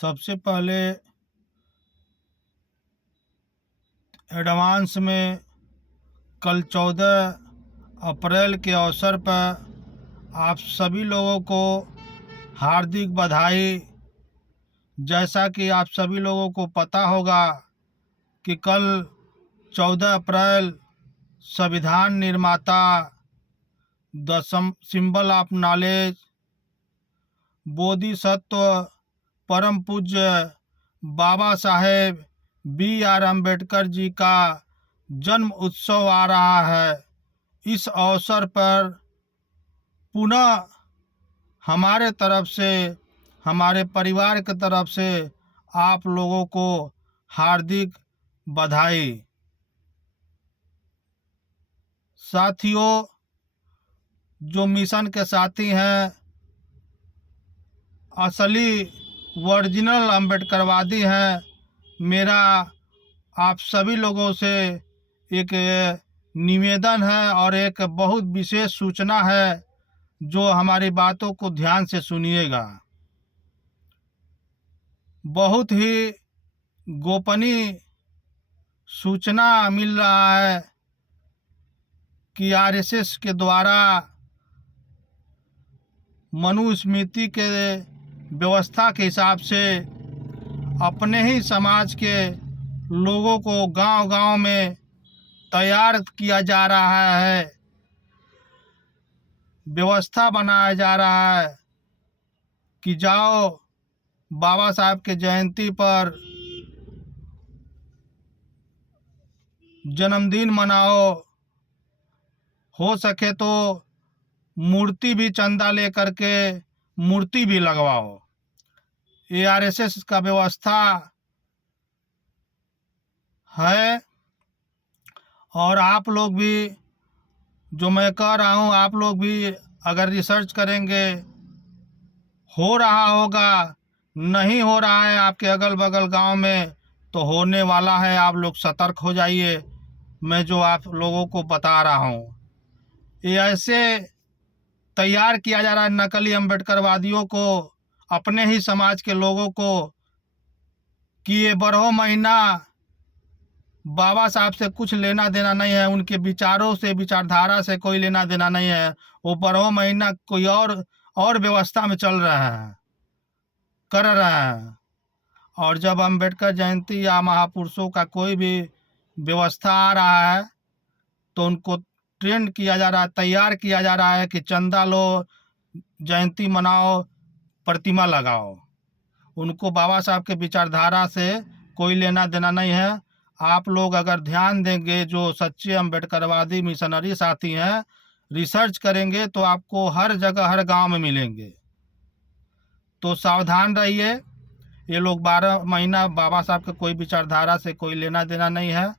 सबसे पहले एडवांस में कल 14 अप्रैल के अवसर पर आप सभी लोगों को हार्दिक बधाई। जैसा कि आप सभी लोगों को पता होगा कि कल 14 अप्रैल संविधान निर्माता, the symbol of knowledge, Bodhisattva परम पूज्य बाबा साहेब B.R. अम्बेडकर जी का जन्म उत्सव आ रहा है। इस अवसर पर पुनः हमारे तरफ से, हमारे परिवार की तरफ से आप लोगों को हार्दिक बधाई। साथियों, जो मिशन के साथी हैं, असली ओरिजिनल अम्बेडकरवादी हैं, मेरा आप सभी लोगों से एक निवेदन है और एक बहुत विशेष सूचना है, जो हमारी बातों को ध्यान से सुनिएगा। बहुत ही गोपनीय सूचना मिल रहा है कि RSS के द्वारा मनुस्मृति के व्यवस्था के हिसाब से अपने ही समाज के लोगों को गांव-गांव में तैयार किया जा रहा है, व्यवस्था बनाया जा रहा है कि जाओ बाबा साहब के जयंती पर जन्मदिन मनाओ, हो सके तो मूर्ति भी चंदा लेकर के मूर्ति भी लगवाओ। ये RSS का व्यवस्था है। और आप लोग भी, जो मैं कह रहा हूँ, आप लोग भी अगर रिसर्च करेंगे, हो रहा होगा, नहीं हो रहा है आपके अगल बगल गांव में, तो होने वाला है। आप लोग सतर्क हो जाइए। मैं जो आप लोगों को बता रहा हूँ, ये ऐसे तैयार किया जा रहा है नकली अम्बेडकरवादियों को, अपने ही समाज के लोगों को, कि ये 12 महीना बाबा साहब से कुछ लेना देना नहीं है, उनके विचारों से, विचारधारा से कोई लेना देना नहीं है। वो 12 महीना कोई और व्यवस्था में चल रहा है, कर रहा है। और जब अम्बेडकर जयंती या महापुरुषों का कोई भी व्यवस्था आ रहा है, तो उनको ट्रेंड किया जा रहा है, तैयार किया जा रहा है कि चंदा लो, जयंती मनाओ, प्रतिमा लगाओ। उनको बाबा साहब के विचारधारा से कोई लेना देना नहीं है। आप लोग अगर ध्यान देंगे, जो सच्चे अम्बेडकरवादी मिशनरी साथी हैं, रिसर्च करेंगे, तो आपको हर जगह, हर गांव में मिलेंगे। तो सावधान रहिए। ये लोग 12 महीना बाबा साहब के कोई विचारधारा से कोई लेना देना नहीं है।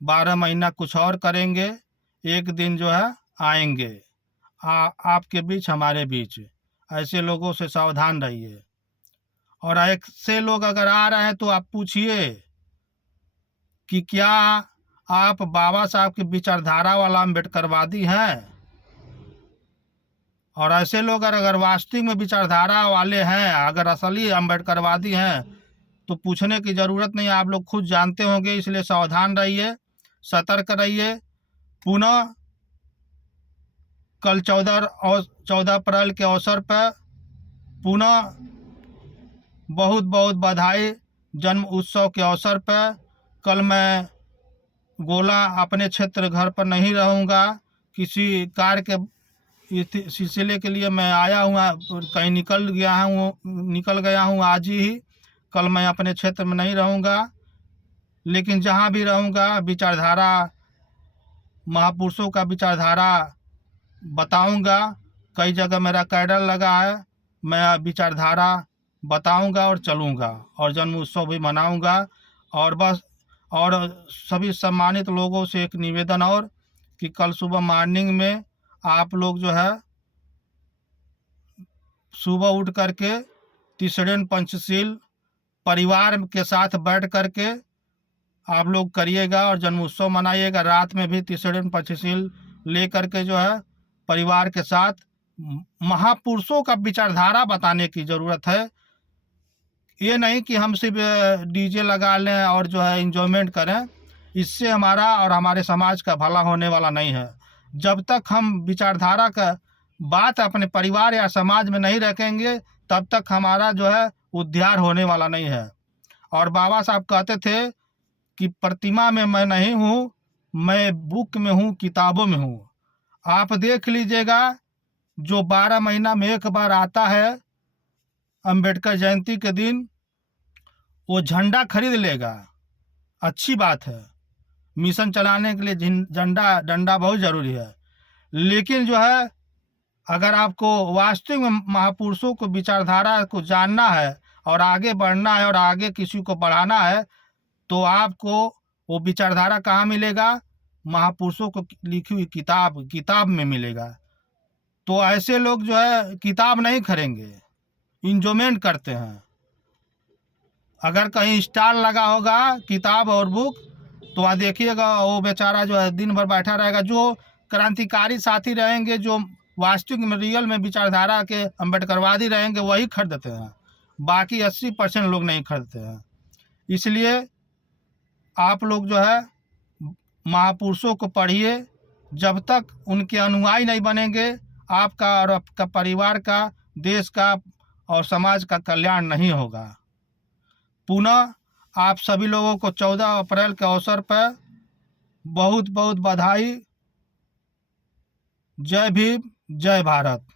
12 महीना कुछ और करेंगे, एक दिन जो है आएंगे आपके बीच, हमारे बीच। ऐसे लोगों से सावधान रहिए। और ऐसे लोग अगर आ रहे हैं तो आप पूछिए कि क्या आप बाबा साहब की विचारधारा वाला अम्बेडकरवादी हैं। और ऐसे लोग अगर वास्तविक में विचारधारा वाले हैं, अगर असली अम्बेडकरवादी हैं, तो पूछने की ज़रूरत नहीं, आप लोग खुद जानते होंगे। इसलिए सावधान रहिए, सतर्क रहिए। पुनः कल 14 अप्रैल के अवसर पर पुनः बहुत बहुत बधाई। जन्म उत्सव के अवसर पर कल मैं गोला अपने क्षेत्र घर पर नहीं रहूँगा, किसी कार्य के सिलसिले के लिए मैं आया हूँ, कहीं निकल गया हूँ आज ही। कल मैं अपने क्षेत्र में नहीं रहूँगा, लेकिन जहाँ भी रहूँगा विचारधारा, महापुरुषों का विचारधारा बताऊँगा। कई जगह मेरा कैडर लगा है, मैं विचारधारा बताऊँगा और चलूँगा, और जन्म उत्सव भी मनाऊँगा। और बस, और सभी सम्मानित लोगों से एक निवेदन और, कि कल सुबह मॉर्निंग में आप लोग जो है सुबह उठ करके तीसरे पंचशील परिवार के साथ बैठ करके आप लोग करिएगा और जन्म उत्सव मनाइएगा। रात में भी तीसरे पंचशील ले करके जो है परिवार के साथ महापुरुषों का विचारधारा बताने की ज़रूरत है। ये नहीं कि हम सिर्फ डीजे लगा लें और जो है इंजॉयमेंट करें, इससे हमारा और हमारे समाज का भला होने वाला नहीं है। जब तक हम विचारधारा का बात अपने परिवार या समाज में नहीं रखेंगे, तब तक हमारा जो है उद्धार होने वाला नहीं है। और बाबा साहब कहते थे कि प्रतिमा में मैं नहीं हूँ, मैं बुक में हूँ, किताबों में हूँ। आप देख लीजिएगा, जो 12 महीना में एक बार आता है अंबेडकर जयंती के दिन, वो झंडा खरीद लेगा, अच्छी बात है। मिशन चलाने के लिए झंडा डंडा बहुत ज़रूरी है, लेकिन जो है अगर आपको वास्तविक में महापुरुषों को विचारधारा को जानना है और आगे बढ़ना है और आगे किसी को बढ़ाना है, तो आपको वो विचारधारा कहाँ मिलेगा? महापुरुषों को लिखी हुई किताब में मिलेगा। तो ऐसे लोग जो है किताब नहीं खरीदेंगे, इंजॉयमेंट करते हैं। अगर कहीं स्टॉल लगा होगा किताब और बुक, तो वहाँ देखिएगा वो बेचारा जो है दिन भर बैठा रहेगा। जो क्रांतिकारी साथी रहेंगे, जो वास्तविक में रियल में विचारधारा के अम्बेडकरवादी रहेंगे, वही खरीदते हैं, बाकी 80% लोग नहीं खरीदते हैं। इसलिए आप लोग जो है महापुरुषों को पढ़िए। जब तक उनके अनुयायी नहीं बनेंगे, आपका और आपका परिवार का, देश का और समाज का कल्याण नहीं होगा। पुनः आप सभी लोगों को 14 अप्रैल के अवसर पर बहुत बहुत बधाई। जय भीम, जय भारत।